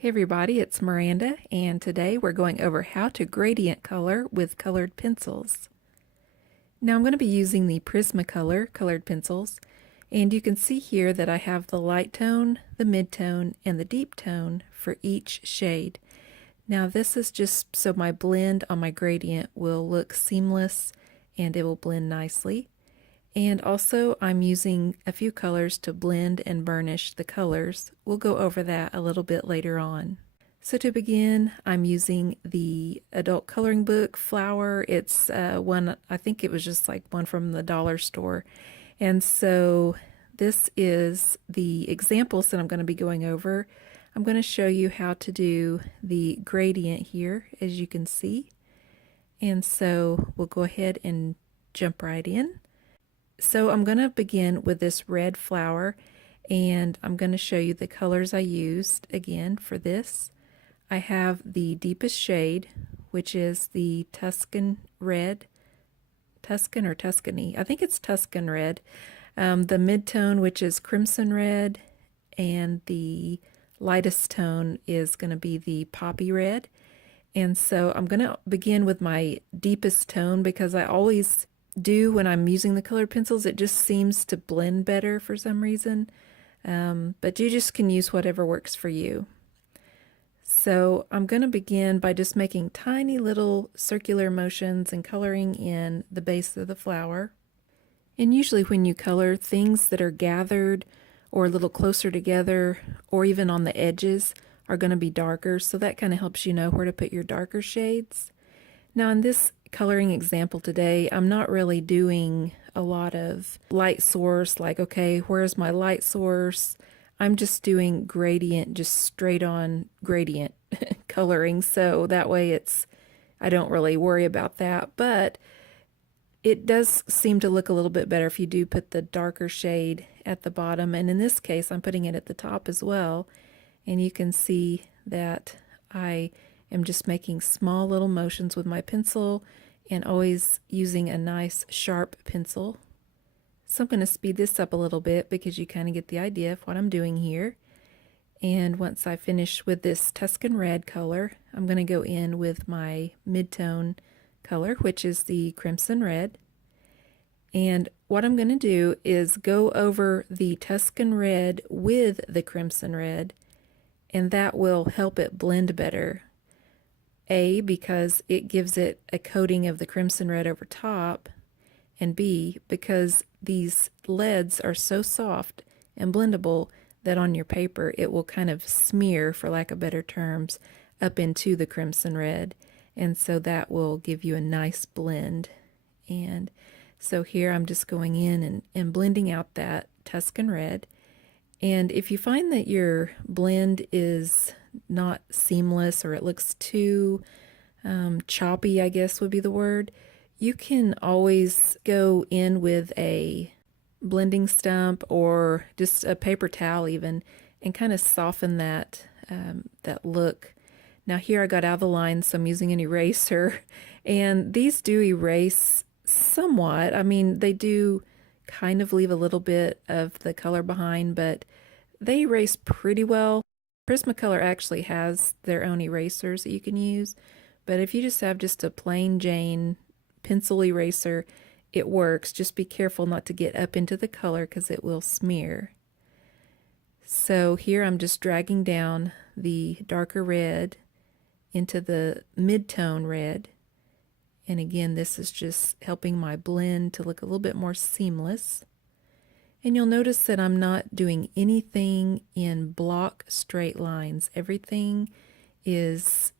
Hey everybody, it's Miranda, and today we're going over how to gradient color with colored pencils. Now I'm going to be using the Prismacolor colored pencils, and you can see here that I have the light tone, the mid-tone, and the deep tone for each shade. Now this is just so my blend on my gradient will look seamless and it will blend nicely. And also I'm using a few colors to blend and burnish the colors. We'll go over that a little bit later on. So to begin, I'm using the adult coloring book Flower. It's one, I think it was just like one from the dollar store. And so this is the examples that I'm going to be going over. I'm going to show you how to do the gradient here, as you can see. And so we'll go ahead and jump right in. So I'm going to begin with this red flower, and I'm going to show you the colors I used again for this. I have the deepest shade, which is the Tuscan red, Tuscan or Tuscany, I think it's Tuscan red, the mid-tone, which is crimson red, and the lightest tone is going to be the poppy red. And so I'm going to begin with my deepest tone because I always do when I'm using the colored pencils. It just seems to blend better for some reason, but you just can use whatever works for you. So I'm going to begin by just making tiny little circular motions and coloring in the base of the flower. And usually when you color, things that are gathered or a little closer together or even on the edges are going to be darker, so that kind of helps you know where to put your darker shades. Now in this coloring example today, I'm not really doing a lot of light source, like, okay, where's my light source? I'm just doing gradient, just straight on gradient coloring, so that way I don't really worry about that, but it does seem to look a little bit better if you do put the darker shade at the bottom, and in this case I'm putting it at the top as well, and you can see that I am just making small little motions with my pencil and always using a nice sharp pencil. So I'm going to speed this up a little bit because you kind of get the idea of what I'm doing here. And once I finish with this Tuscan red color, I'm going to go in with my mid-tone color, which is the crimson red. And what I'm going to do is go over the Tuscan red with the crimson red, and that will help it blend better. A, because it gives it a coating of the crimson red over top, and B, because these leads are so soft and blendable that on your paper it will kind of smear, for lack of better terms, up into the crimson red, and so that will give you a nice blend. And so here I'm just going in and blending out that Tuscan red. And if you find that your blend is not seamless or it looks too choppy, I guess would be the word, you can always go in with a blending stump or just a paper towel even and kind of soften that look. Now here I got out of the line, so I'm using an eraser, and these do erase somewhat. I mean, they do kind of leave a little bit of the color behind, but they erase pretty well. Prismacolor actually has their own erasers that you can use, but if you just have just a plain Jane pencil eraser, it works. Just be careful not to get up into the color because it will smear. So here I'm just dragging down the darker red into the mid-tone red. And again, this is just helping my blend to look a little bit more seamless. And you'll notice that I'm not doing anything in block straight lines. Everything is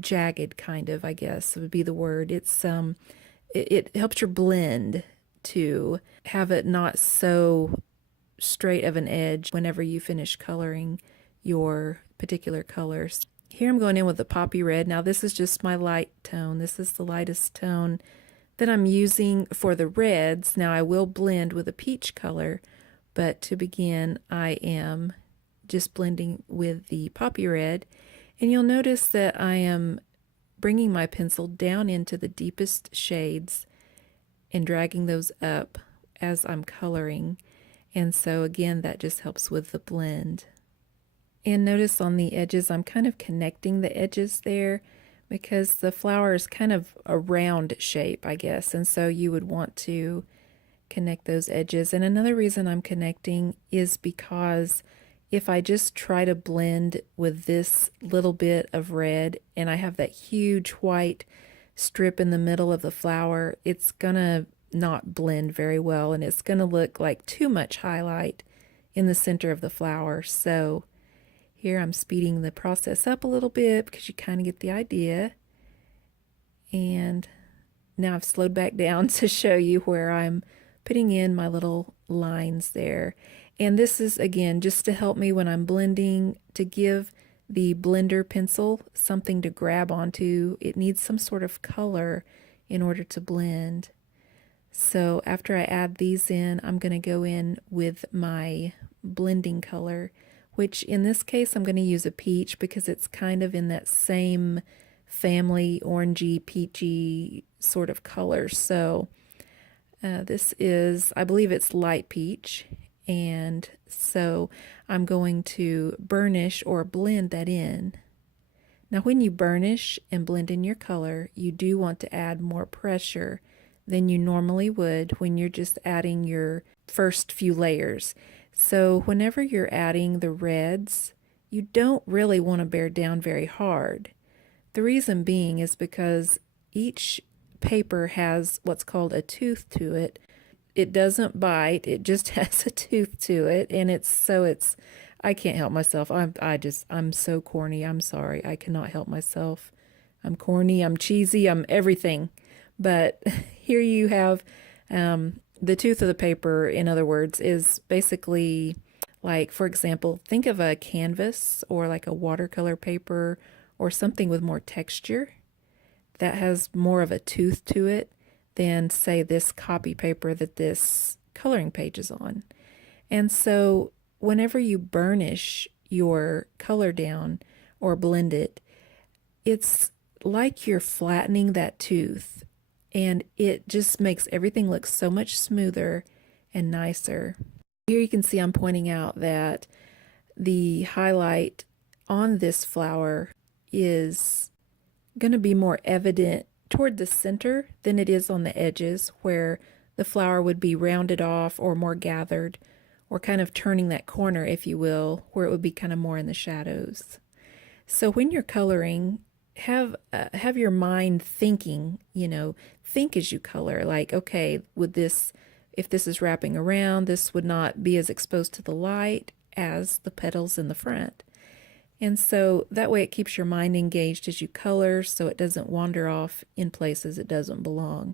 jagged, kind of, I guess would be the word. It's it helps your blend to have it not so straight of an edge whenever you finish coloring your particular colors. Here I'm going in with the poppy red. Now this is just my light tone. This is the lightest tone that I'm using for the reds. Now I will blend with a peach color, but to begin I am just blending with the poppy red, and you'll notice that I am bringing my pencil down into the deepest shades and dragging those up as I'm coloring, and so again that just helps with the blend. And notice on the edges, I'm kind of connecting the edges there because the flower is kind of a round shape, I guess. And so you would want to connect those edges. And another reason I'm connecting is because if I just try to blend with this little bit of red and I have that huge white strip in the middle of the flower, it's gonna not blend very well and it's gonna look like too much highlight in the center of the flower. So here I'm speeding the process up a little bit because you kind of get the idea. And now I've slowed back down to show you where I'm putting in my little lines there. And this is, again, just to help me when I'm blending, to give the blender pencil something to grab onto. It needs some sort of color in order to blend. So after I add these in, I'm going to go in with my blending color, which in this case I'm going to use a peach because it's kind of in that same family, orangey, peachy sort of color. So this is, I believe it's light peach, and so I'm going to burnish or blend that in. Now when you burnish and blend in your color, you do want to add more pressure than you normally would when you're just adding your first few layers. So whenever you're adding the reds, you don't really want to bear down very hard. The reason being is because each paper has what's called a tooth to it. It doesn't bite, it just has a tooth to it, and it's I can't help myself. I'm so corny. I'm sorry. I cannot help myself. I'm corny, I'm cheesy, I'm everything. But here you have the tooth of the paper, in other words, is basically like, for example, think of a canvas or like a watercolor paper or something with more texture that has more of a tooth to it than, say, this copy paper that this coloring page is on. And so whenever you burnish your color down or blend it, it's like you're flattening that tooth, and it just makes everything look so much smoother and nicer. Here you can see I'm pointing out that the highlight on this flower is going to be more evident toward the center than it is on the edges, where the flower would be rounded off or more gathered, or kind of turning that corner, if you will, where it would be kind of more in the shadows. So when you're coloring, have your mind thinking, think as you color, like, okay, if this is wrapping around, this would not be as exposed to the light as the petals in the front. And so that way it keeps your mind engaged as you color, so it doesn't wander off in places it doesn't belong.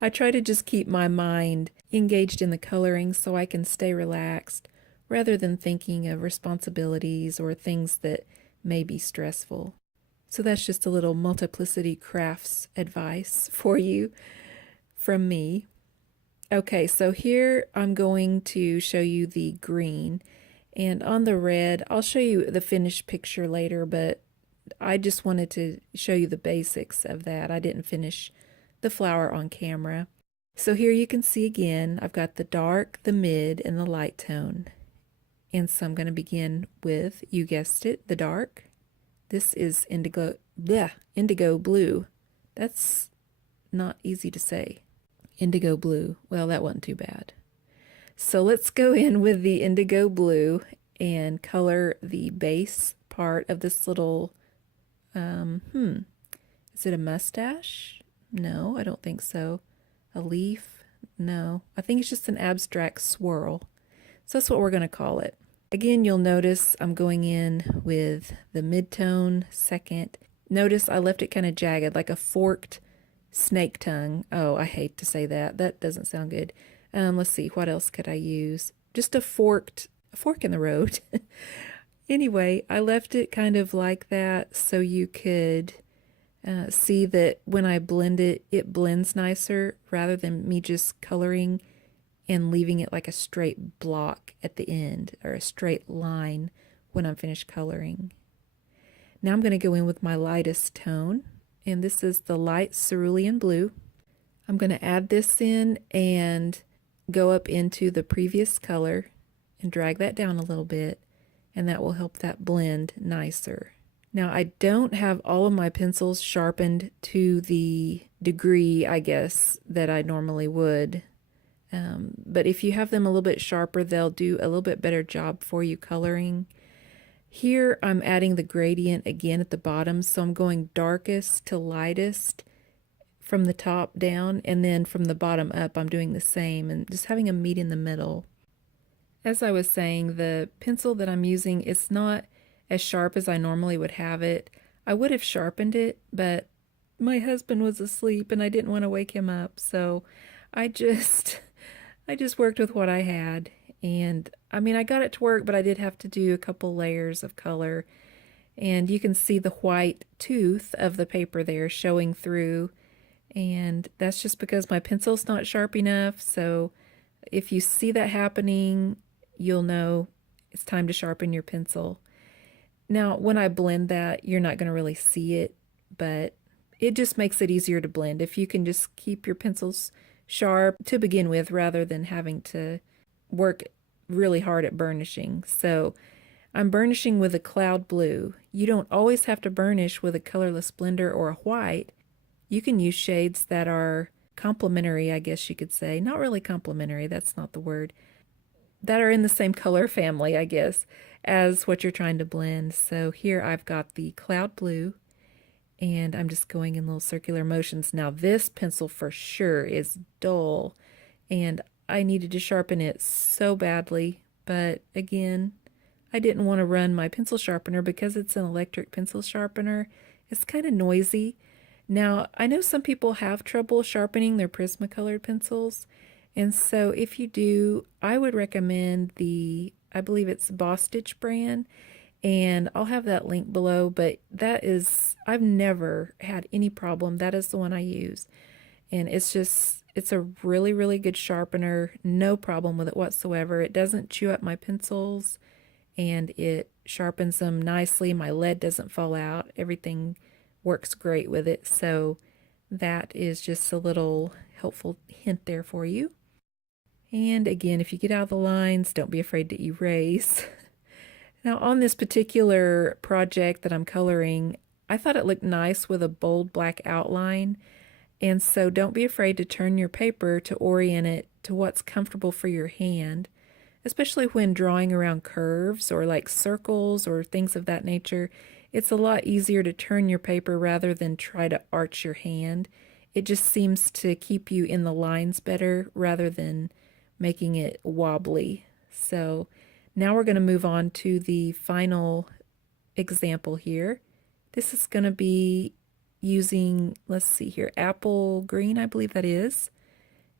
I try to just keep my mind engaged in the coloring so I can stay relaxed rather than thinking of responsibilities or things that may be stressful. So that's just a little Multiplicity Crafts advice for you from me. Okay, so here I'm going to show you the green. And on the red, I'll show you the finished picture later, but I just wanted to show you the basics of that. I didn't finish the flower on camera. So here you can see again, I've got the dark, the mid, and the light tone. And so I'm going to begin with, you guessed it, the dark. This is indigo blue. That's not easy to say. Indigo blue. Well, that wasn't too bad. So let's go in with the indigo blue and color the base part of this little, is it a mustache? No, I don't think so. A leaf? No, I think it's just an abstract swirl. So that's what we're going to call it. Again, you'll notice I'm going in with the mid-tone second. Notice I left it kind of jagged, like a forked snake tongue. Oh, I hate to say that. That doesn't sound good. Let's see, what else could I use? Just a fork in the road. Anyway, I left it kind of like that so you could see that when I blend it, it blends nicer rather than me just coloring and leaving it like a straight block at the end or a straight line when I'm finished coloring. Now I'm going to go in with my lightest tone, and this is the light cerulean blue. I'm going to add this in and go up into the previous color and drag that down a little bit and that will help that blend nicer. Now, I don't have all of my pencils sharpened to the degree, I guess, that I normally would. But if you have them a little bit sharper, they'll do a little bit better job for you coloring. Here, I'm adding the gradient again at the bottom, so I'm going darkest to lightest from the top down, and then from the bottom up, I'm doing the same and just having a meet in the middle. As I was saying, the pencil that I'm using is not as sharp as I normally would have it. I would have sharpened it, but my husband was asleep and I didn't want to wake him up, so I just I just worked with what I had. And I mean, I got it to work, but I did have to do a couple layers of color. And you can see the white tooth of the paper there showing through. And that's just because my pencil's not sharp enough. So if you see that happening, you'll know it's time to sharpen your pencil. Now, when I blend that, you're not going to really see it, but it just makes it easier to blend if you can just keep your pencils sharp to begin with rather than having to work really hard at burnishing. So I'm burnishing with a cloud blue. You don't always have to burnish with a colorless blender or a white. You can use shades that are complementary, I guess you could say. Not really complementary, that's not the word. That are in the same color family, I guess, as what you're trying to blend. So here I've got the cloud blue, and I'm just going in little circular motions. Now this pencil for sure is dull, and I needed to sharpen it so badly, but again, I didn't want to run my pencil sharpener because it's an electric pencil sharpener. It's kind of noisy. Now, I know some people have trouble sharpening their Prismacolor pencils, and so if you do, I would recommend I believe it's Bostitch brand, and I'll have that link below, but I've never had any problem. That is the one I use, and it's a really, really good sharpener. No problem with it whatsoever. It doesn't chew up my pencils, and it sharpens them nicely. My lead doesn't fall out. Everything works great with it. So that is just a little helpful hint there for you. And again, if you get out of the lines, don't be afraid to erase. Now on this particular project that I'm coloring, I thought it looked nice with a bold black outline. And so don't be afraid to turn your paper to orient it to what's comfortable for your hand, especially when drawing around curves or like circles or things of that nature. It's a lot easier to turn your paper rather than try to arch your hand. It just seems to keep you in the lines better rather than making it wobbly. So now we're going to move on to the final example here. This is going to be using, let's see here, apple green, I believe that is.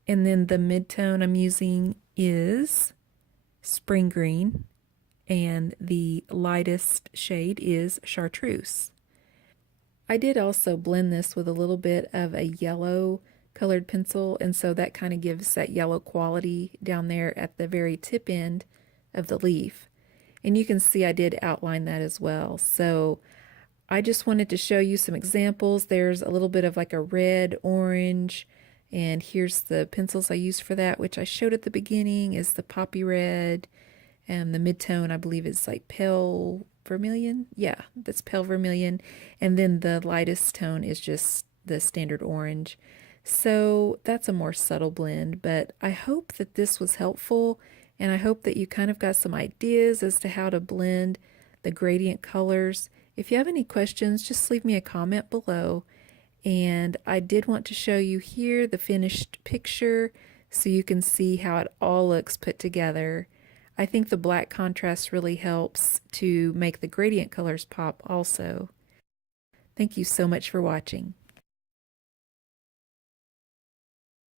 And then the midtone I'm using is spring green, and the lightest shade is chartreuse. I did also blend this with a little bit of a yellow colored pencil, and so that kind of gives that yellow quality down there at the very tip end of the leaf. And you can see I did outline that as well. So I just wanted to show you some examples. There's a little bit of like a red, orange, and here's the pencils I used for that, which I showed at the beginning is the poppy red, and the midtone I believe is like pale vermilion. Yeah, that's pale vermilion. And then the lightest tone is just the standard orange. So that's a more subtle blend, but I hope that this was helpful, and I hope that you kind of got some ideas as to how to blend the gradient colors. If you have any questions, just leave me a comment below. And I did want to show you here the finished picture so you can see how it all looks put together. I think the black contrast really helps to make the gradient colors pop also. Thank you so much for watching.